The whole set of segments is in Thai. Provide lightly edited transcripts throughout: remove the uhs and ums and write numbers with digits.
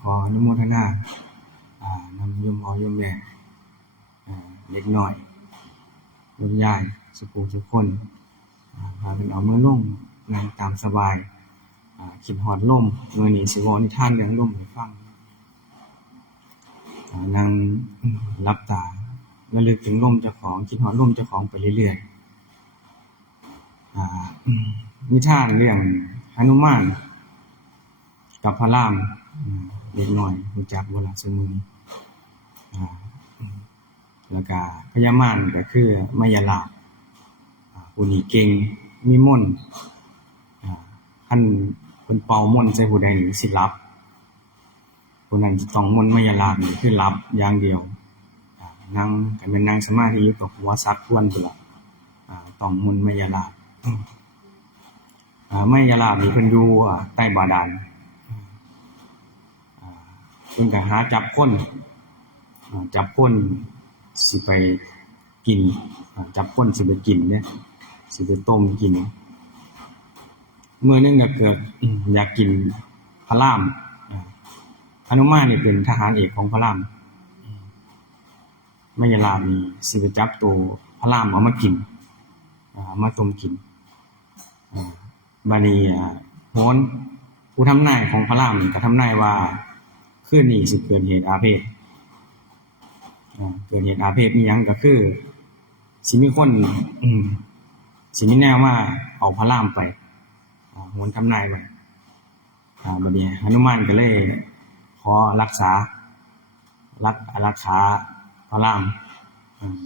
ขออนุโมทนานำโยมพ่อโยมแม่เด็กน้อยโยมยายสุขุทุกคนพากันเอามือลงนั่งตามสบายคิดฮอดลมมื้อนี้สิเว้านิทานเรื่องลมให้ฟังนั่งหลับตาระลึกถึงลมเจ้าของคิดฮอดลมเจ้าของไปเรื่อยๆนิทานเรื่องหนุมานกับพระรามเด็กน้อยรู้จักบ่ล่ะซุมื้อนี้แล้วก็พญามารก็คือมายาลาภผู้นี้เก่งมีมนต์คันเพิ่นเป่ามนต์ใส่ผู้ใดนี่สิหลับผู้นั้นจะต้องมนต์มายาลาภนี่คือหลับอย่างเดียวนั่งก็แม่นนั่งสมาธิอยู่กับหัวซักทวนพุ่นล่ะต้องมนต์มายาลาภมายาลาภนี่เพิ่นอยู่ใต้บาดาลเพิ่นก็หาจับคนสิไปกินจับคนสิไปกินเนี่ยสิไปต้มกินเมื่อนึงก็เกิดอยากกินพระรามหนุมานนี่เป็นทหารเอกของพระรามมายาลาภนี่สิไปจับตัวพระรามเอามากินมาต้มกินบัดนี้โหนผู้ทำนายของพระรามก็ทำนายว่าคืนนี้สิเกิดเหตุอาเพศอีหยังก็คือสิมีคนสิมีแนวว่าเอาพระรามไปโหนทำนายไว้บัดนี้หนุมานก็เลยขอรักขาพระราม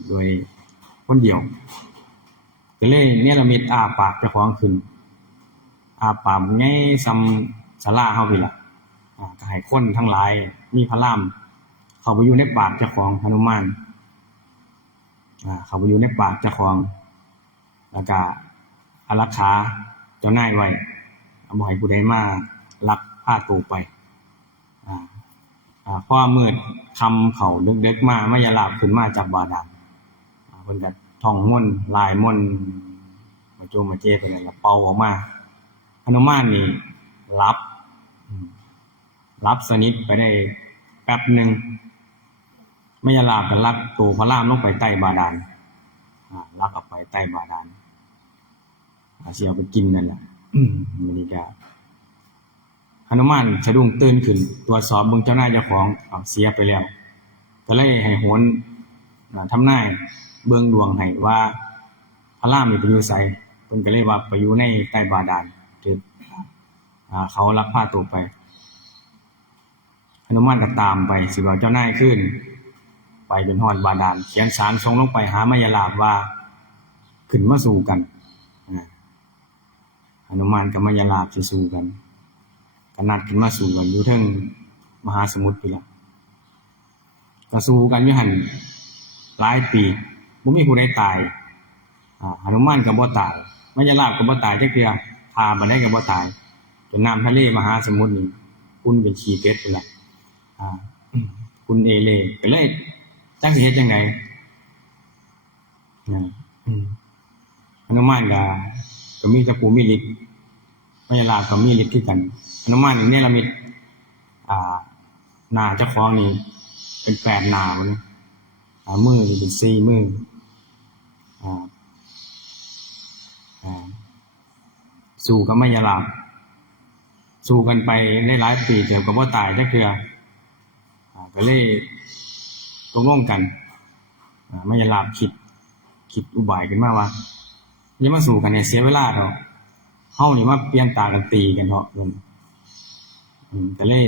โดยคนเดียวก็เลยเนรมิตปากเจ้าของขึ้นปากใหญ่ส่ำศาลาเฮาพี่ล่ะก็ให้คนทั้งหลายมีพระรามเข้าไปอยู่ในปากเจ้าของหนุมานเข้าไปอยู่ในปากเจ้าของแล้วก็อารักขาเจ้านายไว้บ่ให้ผู้ใดมาลักพาตัวไปพอมืดค่ำเข้าดึกๆมามายาลาภขึ้นมาจากบาดาลเพิ่นก็ท่องมนต์ลายมนต์มาโจมาเจไปนั่นล่ะเป่าออกมาหนุมานนี่หลับสนิทไปได้แป๊บนึงมายาลาภก็ลักตัวพระรามลงไปใต้บาดาลลักออกไปใต้บาดาลสิเอาไปกินนั่นแหละนี่ก็หนุมานสะดุ้งตื่นขึ้นตรวจสอบเบิ่งเจ้านายเจ้าของเสียไปแล้วก็เลยให้โหนทำนายเบิ่งดวงให้ว่าพระรามนี่ไปอยู่ไสเพิ่นก็เลยว่าไปอยู่ในใต้บาดาลที่เขาลักพาตัวไปหนุมานก็ตามไปสิเอาเจ้านายขึ้นไปจนฮอดบาดาลเขียนสารส่งลงไปหามายาลาภว่าขึ้นมาสู้กันหนุมานกับมายาลาภสิสู้กันก็นัดขึ้นมาสู้กันอยู่เทิงมหาสมุทรพุ่นล่ะก็สู้กันอยู่หั่นหลายปีบ่มีผู้ใดตายหนุมานก็บ่ตายมายาลาภก็บ่ตายจักเทื่อพาบ่ได้ก็บ่ตายจนน้ำทะเลมหาสมุทรนี่อุ่นเป็นขี้เป็ดพุ่นล่ะคุณเอเล่ก็เลยจักสิเฮ็ดจังไดหนุมานก็มีตะปูมีฤทธิ์มายาลาภก็มีฤทธิ์คือกันหนุมานนี่เนรมิตหน้าเจ้าของนี่เป็น8หน้าเลยมือเป็น4มือสู้กับมายาลาภสู้กันไปได้หลายปีเดี๋ยวก็บ่ตายจักเทื่อก็เลยตกลงกันมายาลาภคิดอุบายขึ้นมาว่าอย่ามาสู้กันเนี่ยเสียเวลาดอกเฮานี่มาเปลี่ยนตากันตีกันเถาะก็เลย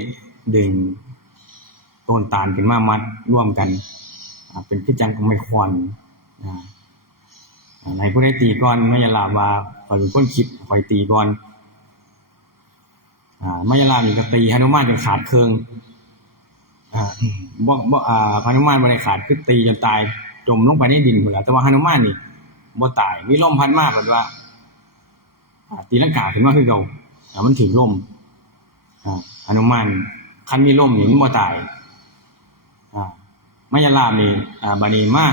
ดึงต้นตาลขึ้นมามัดร่วมกันเป็นคือจังไม้ค้อนให้ผู้ใดตีก่อนมายาลาภว่าข้อยเป็นคนคิดข้อยตีก่อนมายาลาภนี่ก็ตีหนุมานจนขาดเครื่องหนุมานบ่ได้ขาดคือตีจนตายจมลงไปในดินพุ่นล่ะแต่ว่าหนุมานนี่บ่ตายมีลมพัดมาเพิ่นว่าตีลังกาขึ้นมาคือเก่ามันถึงลมหนุมานคันมีลมนี่มันบ่ตายมายาลาภนี่บัดนี้มา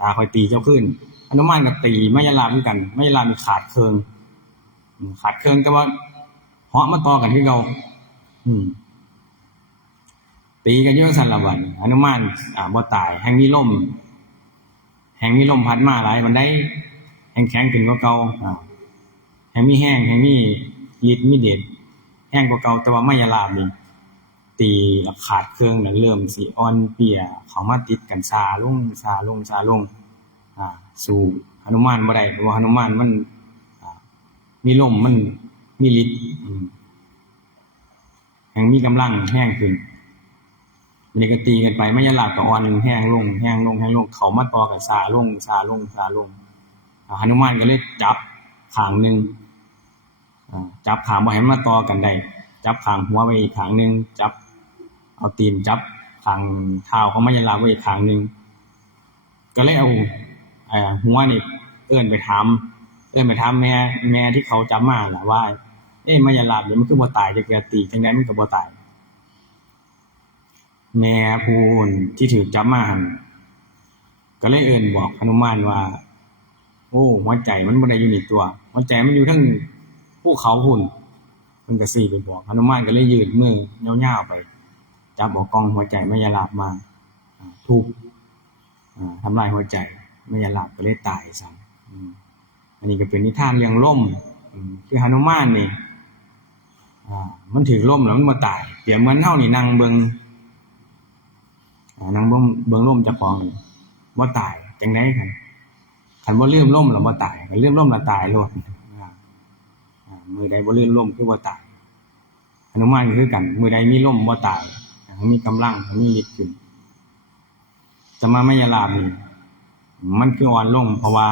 ตาค่อยตีเจ้าขึ้นหนุมานก็ตีมายาลาภเหมือนกันมายาลาภนี่ขาดเครื่องแต่ว่าเหาะมาต่อกันคือเก่า ตีกันอยู่ซั่นล่ะบัดนี้หนุมานบ่ตายแฮ่งมีลมพัดมาหลายบันไดแฮ่งแข็งขึ้นกว่าเก่าแฮ่งมีแฤทธิ์มีเดชแฮ่งกว่าเก่าแต่ว่ามายาลาบนี่ตีแล้วขาดเครื่องแล้วเริ่มสิอ่อนเปียเข้ามาติดกันซาลงสู้หนุมานบ่ได้เพราะว่าหนุมานมันมีลมมันมีฤทธิ์แฮ่งมีกำลังแฮ่งขึ้นนี่ก็ตีกันไปมายาลาบก็อ่อนแห้งลงเข้ามาต่อกันซาลงหนุมานก็เลยจับข้างนึงจับข้างบ่ให้มาต่อกันได้จับข้างหัวไว้อีกข้างนึงจับเอาตีนจับข้างเท้าของมายาลาบไว้อีกข้างนึงก็เลยเอาหัวนี่เอิ้นไปถามแม่ที่เขาจับมาล่ะว่ามายาลาบนี่มันคือบ่ตายจักเทื่อตีจังได๋มันก็บ่ตายแม่ผู้ที่ถูกจับมาหั่นก็เลยเอิ้นบอกหนุมานว่าโอ้หัวใจมันบ่ได้อยู่นี่ตัวหัวใจมันอยู่เทิงภูเขาพุ่นเพิ่นก็ซี้ไปบอกหนุมานก็เลยยืดมือยาวๆไปจับเอากล้องหัวใจมายาลาบมาทุบทำลายหัวใจมายาลาบก็เลยตายซะอันนี้ก็เป็นนิทานเรื่องล่มคือหนุมานนี่มันถูกล่มแล้วมันบ่ตายเปรียบเหมือนเฮานี่นั่งเบิ่งล่มเจ้าของบ่ตายจังได๋คันบ่ลืมล่มแล้วบ่ตายคันลืมล่มแล้วตายโลดมื้อใดบ่ลืมล่มคือบ่ตายหนุมานก็คือกันมื้อใดมีล่มบ่ตายมีกำลังมีฤทธิ์ขึ้นแต่มายาลาบนี่มันคืออ่อนลงเพราะว่า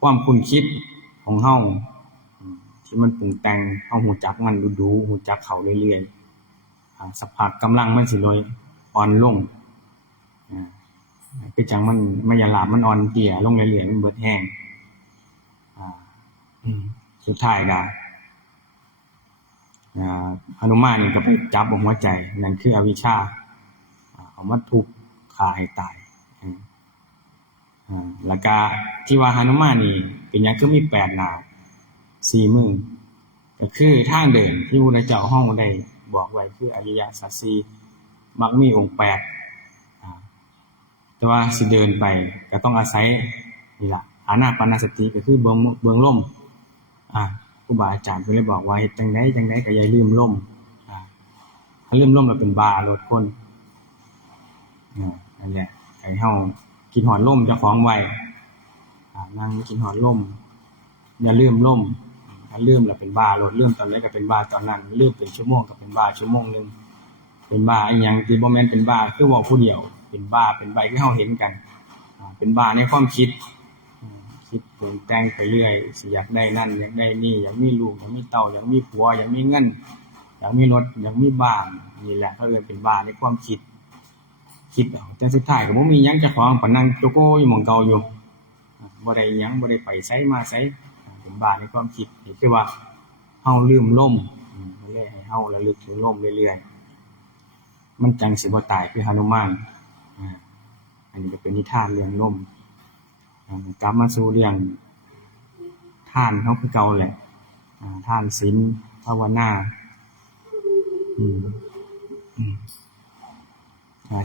ความคุ้นคิดของเฮาที่มันปรุงแต่งเฮารู้จักมันดูๆรู้จักเขาเรื่อยๆสักพักกำลังมันสิลอยอ่อนลงคือจังมันมายาลาบมันอ่อนเตี้ยลงเรื่อยๆมันเบิดแห้งสุดท้ายก็หนุมานนี่ก็ไปจับหัวใจนั่นคืออวิชชาเอามาทุบฆ่าให้ตายแล้วก็ที่ว่าหนุมานนี่เป็นหยังคือมี8หน้า4มือก็คือทางเดินที่พระพุทธเจ้าเฮาได้บอกไว้คืออริยสัจ4มักมีองค์8แต่ว่าสิเดินไปก็ต้องอาศัยนี่ล่ะอานาปานสติก็คือเบิ่งลมครูบาอาจารย์เพิ่นเลยบอกว่าเฮ็ดจังไดก็อย่าลืมลมถ้าลืมลมแล้วเป็นบ้าโลดคนนั่นแหละให้เฮาคิดฮอดลมเจ้าของไว้นั่งคิดฮอดลมอย่าลืมลมถ้าลืมแล้วเป็นบ้าโลดลืมตอนไหนก็เป็นบ้าตอนนั้นลืมเป็นชั่วโมงก็เป็นบ้าชั่วโมงนึงเป็นบ้าอีหยังที่บ่แม่นเป็นบ้าคือเว้าผู้เดียวเป็นบ้าเป็นใบที่เฮาเห็นกันเป็นบ้าในความคิดปรุงแต่งไปเรื่อยสิอยากได้นั่นอยากได้นี่อยากมีลูกอยากมีเต้าอยากมีผัวอยากมีเงินอยากมีรถอยากมีบ้านนี่แหละเขาเรียกเป็นบ้าในความคิดเอาแต่สุดท้ายก็บ่มีหยังเจ้าของก็นั่งโจโกอยู่หม้องเก่าอยู่บ่ได้หยังบ่ได้ไปไสมาไสเป็นบ้าในความคิดนี่คือว่าเฮาลืมลมเลยให้เฮาระลึกถึงลมเรื่อยๆมันจังสิบ่ตายคือหนุมานอันนี้ก็เป็นนิทานเรื่องลมกลับมาสู่เรื่องทานเฮาคือเก่าแหละทานศีลภาวนา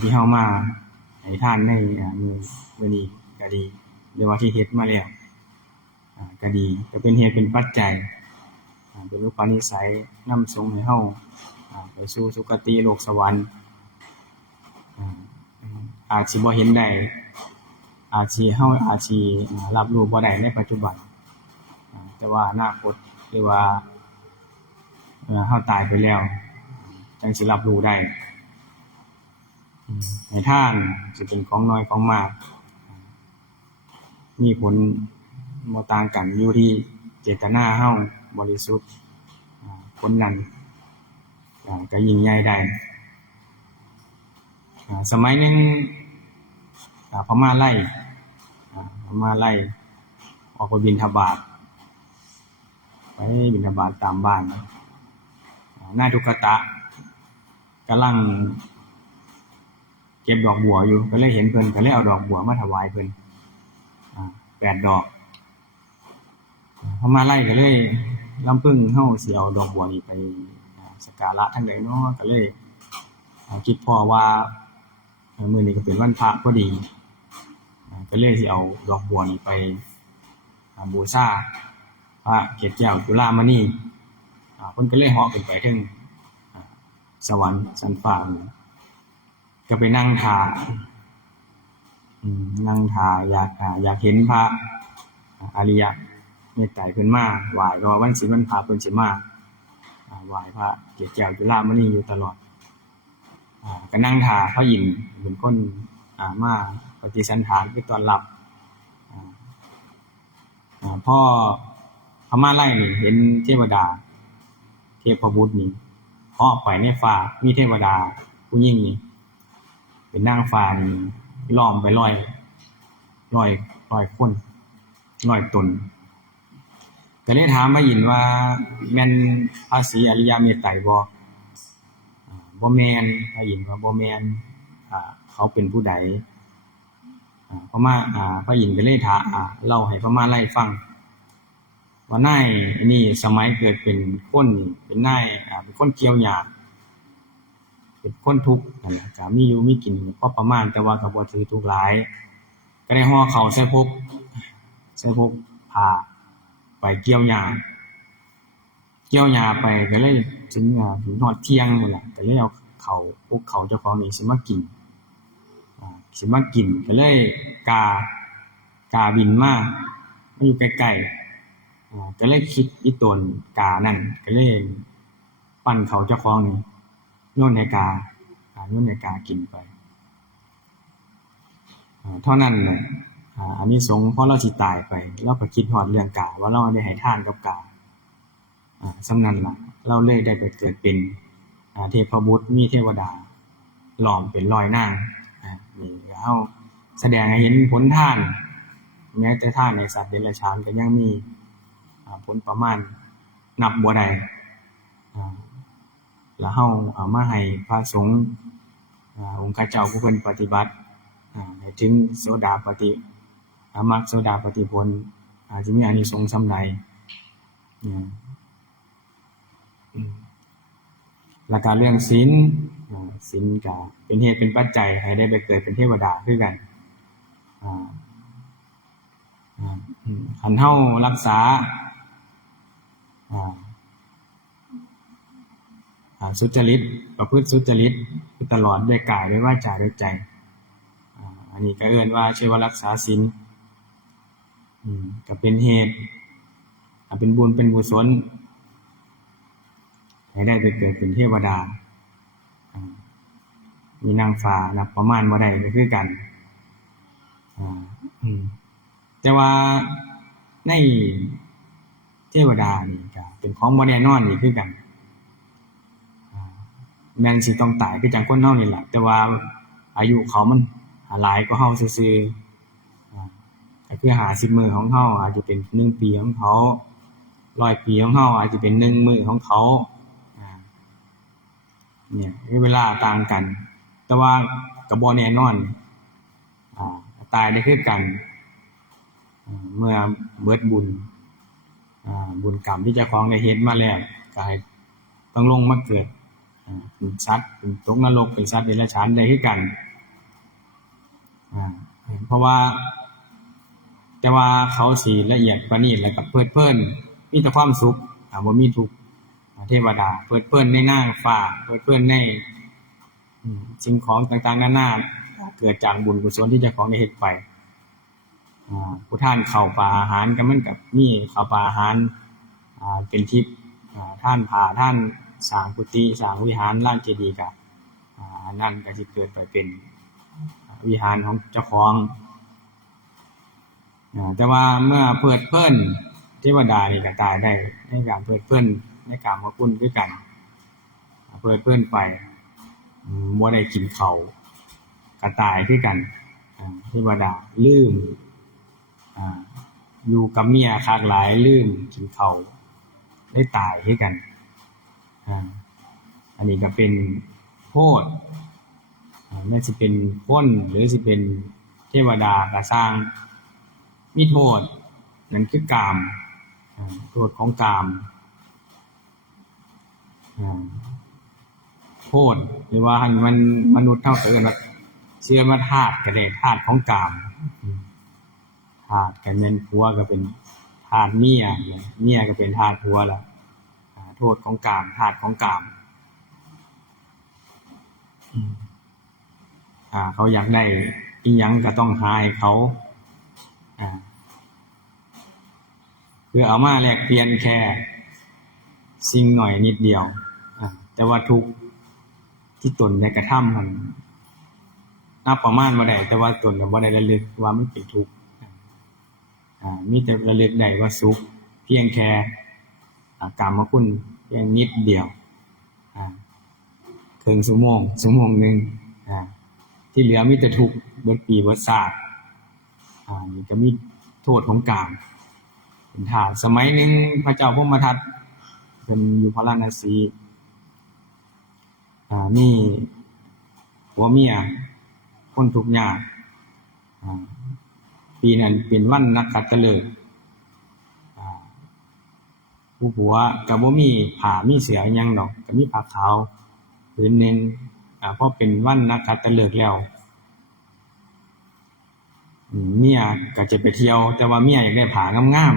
ที่เฮามาให้ทานในมื้อนี้ก็ดีหรือว่าที่เฮ็ดมาแล้วก็ดีก็เป็นเหตุเป็นปัจจัยเป็นอุปนิสัยนำส่งให้เฮาไปสู่สุคติโลกสวรรค์อาจสิบ่เห็นได้อาจสิรับรู้บ่ได้ในปัจจุบันแต่ว่าอนาคตหรือว่าเฮาตายไปแล้วจังสิรับรู้ได้ให้ทานสิเป็นของน้อยของมากมีผลบ่ต่างกันอยู่ที่เจตนาเฮาบริสุทธิ์ผลนั้นก็ยิ่งใหญ่ได้สมัยนึงพม่าไล่ออกไปบิณฑบาตตามบ้านนายทุกตะกำลังเก็บดอกบัวอยู่ก็เลยเห็นเพิ่นก็เลยเอาดอกบัวมาถวายเพิ่น8ดอกพม่าไล่ก็เลยลำพึงเฮาสิเอาดอกบัวนี่ไปสักการะทางใดเนาะก็เลย คิดพอว่ามื้อนี้ก็เป็นวันพระพอดีก็เลยสิเอาดอกบัวนี้ไปบูชาพระเกศแก้วจุฬามณีเพิ่นก็เลยเหาะขึ้นไปถึงสวรรค์ชั้นฟ้าก็ไปนั่งท่าอยากเห็นพระอริยเมตไตรเพิ่นมาไหว้ก็วันศีลวันพระเพิ่นสิมาไหว้พระเกศแก้วจุฬามณีอยู่ตลอดก็นั่งท่าพระอินทร์เป็นคนมาปฏิสันถานคือต้อนรับพ่อพม่าไล่นี่เห็นเทวดาเทพบุตรนี่เหาะไปในฟ้ามีเทวดาผู้หญิงนี่เป็นนางฟ้านี่ล้อมไปร้อยคนร้อยตนก็เลยถามพระอินทร์ว่าแม่นพระศรีอริยเมตไตรบ่แม่นพระอินทร์ว่าบ่แม่นเขาเป็นผู้ใดพระอินทร์ก็เลยเล่าให้พม่าไล่ฟังว่านายนี่สมัยเกิดเป็นคนนี่เป็นนายเป็นคนเกี่ยวหญ้าเป็นคนทุกข์นั่นแหละก็มีอยู่มีกินพอประมาณแต่ว่าก็บ่ถือทุกข์หลายก็ได้ห่อข้าวใส่พกผ้าไปเกี่ยวหญ้าไปก็เลยถึงฮอดเที่ยงนั่นแหละก็เลยเอาข้าวเจ้าของนี่สิมากินก็เลยกาบินมาอยู่ใกล้ๆก็เลยคิดอีตนกานั่นก็เลยปั้นเขาเจ้าของนี่โยนให้กากินไปเท่านั้นแหละอานิสงส์พอเราสิตายไปเราก็คิดฮอดเรื่องกาว่าเราได้ให้ทานกับกาสำนั้นล่ะเราเลยได้ไปเกิดเป็นเทพบุตรมีเทวดาหลอมเป็นร้อยนางนี่เฮาแสดงให้เห็นผลทานแม้แต่ทานในสัตว์เดรัจฉานก็ยังมีผลประมาณนับบ่ได้แล้วเฮาเอามาให้พระสงฆ์องค์ข้าเจ้าผู้เพิ่นปฏิบัติให้ถึงโสดาปัตติมรรคโสดาปัตติผลจะมีอานิสงส์ส่ำใดแล้วก็เรื่องศีลก็เป็นเหตุเป็นปัจจัยให้ได้ไปเกิดเป็นเทวดาคือกันคันเฮารักษาสุจริตประพฤติสุจริตตลอดด้วยกายด้วยวาจาด้วยใจอันนี้ก็เอิ้นว่าชื่อว่ารักษาศีลก็เป็นเหตุเป็นบุญเป็นกุศลให้ได้ไปเกิดเป็นเทวดามีนางฟ้านับประมาณบ่ได้ก็คือกันแต่ว่าในเทวดานี่ก็เป็นของบ่แน่นอนนี่คือกันแม่นสิต้องตายคือจังคนเฮานี่แหละแต่ว่าอายุเขามันหลายกว่าเฮาซื่อๆก็คือ50มื้อของเฮาอาจจะเป็น1ปีของเขา100ปีของเฮาอาจจะเป็น1มื้อของเขาเนี่ยเวลาต่างกันแต่ว่าก็บ่แน่นอนตายได้คือกันเมื่อเบิดบุญกรรมที่เจ้าของได้เฮ็ดมาแล้วก็ให้ต้องลงมาเกิดเป็นสัตว์เป็นตกนรกเป็นสัตว์เดรัจฉานได้คือกันเพราะว่าแต่ว่าเขาสิละเอียดประณีตแล้วก็เพลิดเพลินมีแต่ความสุขบ่มีทุกข์เทวดาเพลิดเพลินในนางฟ้าเพลิดเพลินในสิ่งของต่างๆนานาเกิดจากบุญกุศลที่เจ้าของได้เฮ็ดไปผู้ท่านเข้าป่าอาหารก็มันก็มีเข้าป่าอาหารเป็นทิพย์ท่านผ่าท่านสร้างกุฏิสร้างวิหารลานเจดีย์ก็นั่นก็สิเกิดไปเป็นวิหารของเจ้าของแต่ว่าเมื่อเพลิดเพลินเทวดานี่ก็ตายได้ในการเพลิดเพลินในกามคุณคือกันเพลิดเพลินไปบ่ได้กินข้าวก็ตายคือกันเทวดาลืมอยู่กับเมียคักหลายลืมกินข้าวได้ตายคือกันอันนี้ก็เป็นโทษไม่สิเป็นคนหรือสิเป็นเทวดาก็สร้างมีโทษนั่นคือกามโทษของกาม โทษหรือว่าให้มันมนุษย์เท่าเกินว่าเชื่อมาธาตุก็ได้ธาตุของกามธาตุก็แม่นผัวก็เป็นธาตุเมียเมียก็เป็นธาตุผัวแล้วโทษของกามธาตุของกามเขาอยากได้อีหยังก็ต้องหาให้เขาคือเอามาแลกเปลี่ยนแค่สิ่งหน่อยนิดเดียวแต่ว่าทุกที่ตนได้กระทำมันนับประมาณบ่ได้แต่ว่าตนก็บ่ได้ระลึกว่ามันเป็นทุกข์มีแต่ระลึกได้ว่าสุขเพียงแค่กามคุณเพียงนิดเดียวครึ่งชั่วโมงนึงที่เหลือมีแต่ทุกข์เบิดปีเบิดชาตินี่ก็มีโทษของกามเป็นธาตุสมัยนึงพระเจ้าพรหมทัตเพิ่นอยู่พาราณสีนี่ผัวเมียคนทุกข์ยากปีนั้นเป็นวันนักขัตฤกษ์ผู้ผัวก็บ่มีผ้ามีเสื้อหยังดอกก็มีผ้าขาวผืนนึงพอเป็นวันนักขัตฤกษ์แล้วเมียก็จะไปเที่ยวแต่ว่าเมียอยากได้ผ้างาม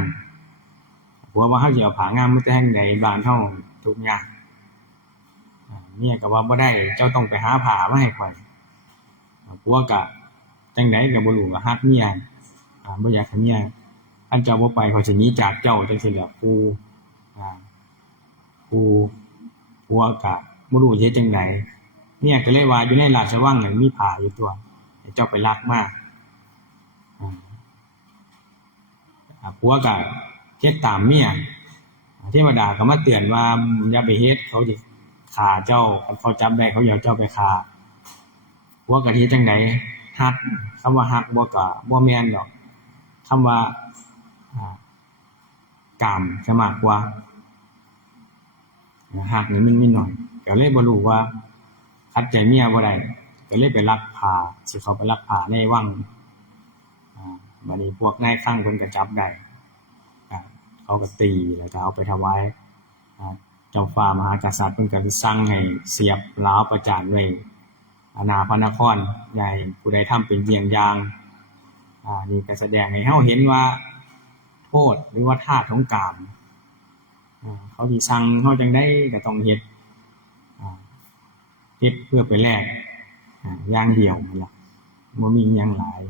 ๆผัวว่าเฮาสิเอาผ้างามมาแต่แห่งใดบ้านเฮาทุกข์ยากเมียก็ว่าบ่ได้เจ้าต้องไปหาผ้ามาให้ข่อยผัวก็จังได๋ก็บ่รู้ว่าฮักเมียบ่อยากให้เมียคันเจ้าบ่ไปข้อยสิหนีจากเจ้าจังซี่แหละผัวก็บ่รู้สิเฮ็ดจังได๋เมียก็เลยว่าอยู่ในราชวังนั่นมีผ้าอยู่ตัวให้เจ้าไปลักมาผัวก็เฮ็ดตามเมียเทวดาก็มาเตือนว่าอย่าไปเฮ็ดเขาสิฆ่าเจ้าคันเขาจับได้เขาสิเอาเจ้าไปฆ่าผัวก็เฮ็ดจังได๋ฮักคำว่าฮักบ่แม่นดอกคำว่ากามซะมากกว่าฮักนี่มันมีน้อยก็เลยบ่รู้ว่าขัดใจเมียบ่ได้ก็เลยไปลักผ้าสิเข้าไปลักผ้าในวังบัดนี้พวกนายข้างเพิ่นก็จับได้เขาก็ตีแล้วก็เอาไปถวายเจ้าฟ้ามหากษัตริย์เพิ่นก็สั่งให้เสียบลาวประจานไว้หน้าพระนครใหญ่ผู้ใดทำเป็นเยี่ยงอย่างนี่ก็แสดงให้เฮาเห็นว่าโทษหรือว่าธาตุของกามเขาสิสั่งเฮาจังได๋ก็ต้องเฮ็ดเพื่อไปแลกอย่างเดียวนั่นล่ะบ่มีอิหยังหลาย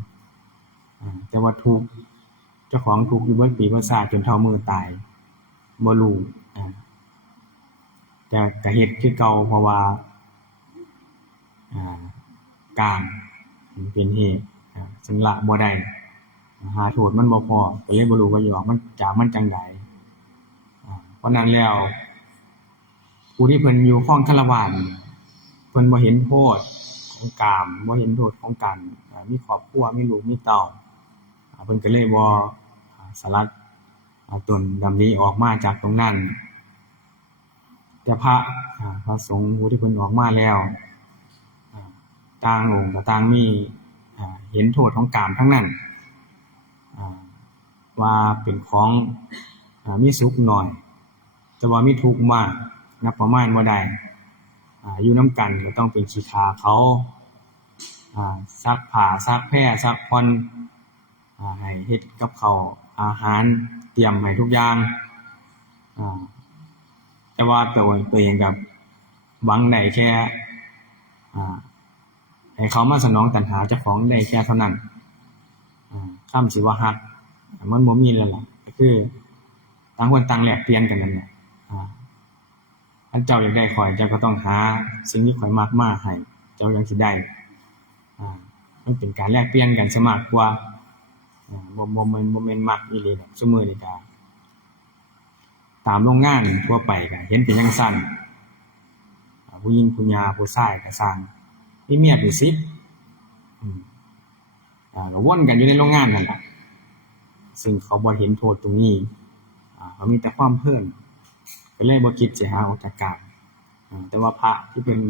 แต่ว่าทุกข์เจ้าของทุกข์อยู่เบิดปีเบิดชาติจนเฒ่ามือตายบ่รู้แต่ก็เฮ็ดคือเก่าเพราะว่ากามเป็นเหตุซึ่งละบ่ได้หาโทษมันบ่พอก็เลยบ่รู้ว่าสิออกมันจากมันจังไดเพราะนั้นแล้วผู้ที่เพิ่นอยู่ครองคฤหัสถ์เพิ่นบ่เห็นโทษของกามบ่เห็นโทษของการมีครอบครัวมีลูกมีเต้าเพิ่นก็เลยบ่สลัดตนดำนี้ออกมาจากตรงนั้นแต่พระสงฆ์ผู้ที่เพิ่นออกมาแล้วต่างองค์ก็ต่างมีเห็นโทษของกามทั้งนั้นว่าเป็นของมีสุขน้อยแต่ว่ามีทุกข์มากนับประมาณบ่ได้อยู่นำกันก็ต้องเป็นขี้ข้าเขาซักผ้าซักแพรซักผ่อนให้เฮ็ดกับข้าวอาหารเตรียมให้ทุกอย่างแต่ว่าตัวเองก็หวังได้แค่ให้เขามาสนองตัณหาเจ้าของได้แค่เท่านั้นคำสิว่าฮักมันบ่มีแล้วล่ะก็คือต่างคนต่างแลกเปลี่ยนกันนั่นแหละถ้าเจ้าอยากได้ข่อยเจ้าก็ต้องหาสิ่งที่ข่อยมักมาให้เจ้ายังสิได้มันเป็นการแลกเปลี่ยนกันซะมากกว่าบ่แม่นมักอีหลีดอกซุมื้อนี้ก็ตามโรงงานทั่วไปก็เห็นเป็นจังซั่นผู้หญิงผู้หญิงผู้ชายก็สร้างมีเมียเป็น10ก็วนกันอยู่ในโรงงานนั่นล่ะซึ่งเขาบ่เห็นโทษตรงนี้เขามีแต่ความเพลินก็เลยบ่คิดสิหาออกจากกันแต่ว่าพระที่เป็น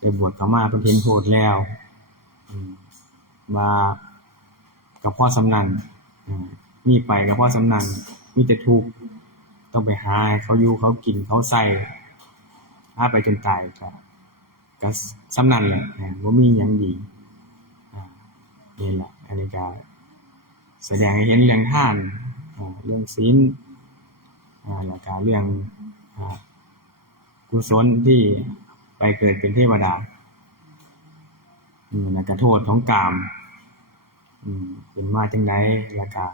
ได้บวชเข้ามาเพิ่นเห็นโทษแล้วว่าก็พอสำนั้นมีไปก็พอสำนั้นมีแต่ทุกข์ต้องไปหาให้เขาอยู่เขากินเขาใส่หาไปจนตายก็ ก็ส่ำนั้นแหละบ่มีหยังดีนี่แหละอันนี้ก็แสดงให้เห็นเรื่องทานเรื่องศีลแล้วก็เรื่องกุศลที่ไปเกิดเป็นเทวดาแล้วก็โทษของกามเป็นมาจังได๋แล้วก็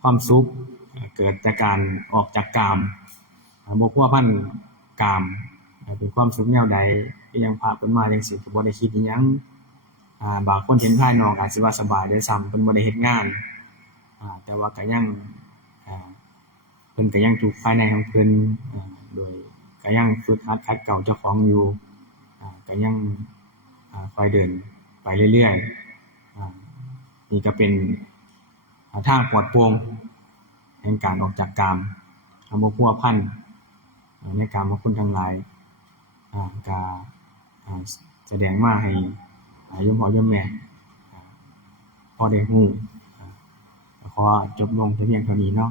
ความสุขเกิดจากการออกจากกามบ่พัวพันกามเป็นความสุขแนวใดคือจั่งพระเพิ่นมาจังซี่ก็บ่ได้คิดอิหยังบางคนเห็นภายนอกอาจสิว่าสบายด้วยซ้ำเพิ่นบ่ได้เฮ็ดงานแต่ว่าก็ยังเพิ่นก็ยังทุกข์ภายในของเพิ่นโดยก็ยังฝึกหัดขัดเกลาเจ้าของอยู่ก็ยังค่อยเดินไปเรื่อยๆนี่ก็เป็นทางปลอดโปร่งแห่งการออกจากกามบ่พัวพันในกามคุณทั้งหลายก็แสดงมาให้โยมพ่อโยมแม่พอได้รู้ขอจบลงแต่เพียงเท่านี้เนาะ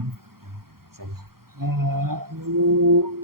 สาธุ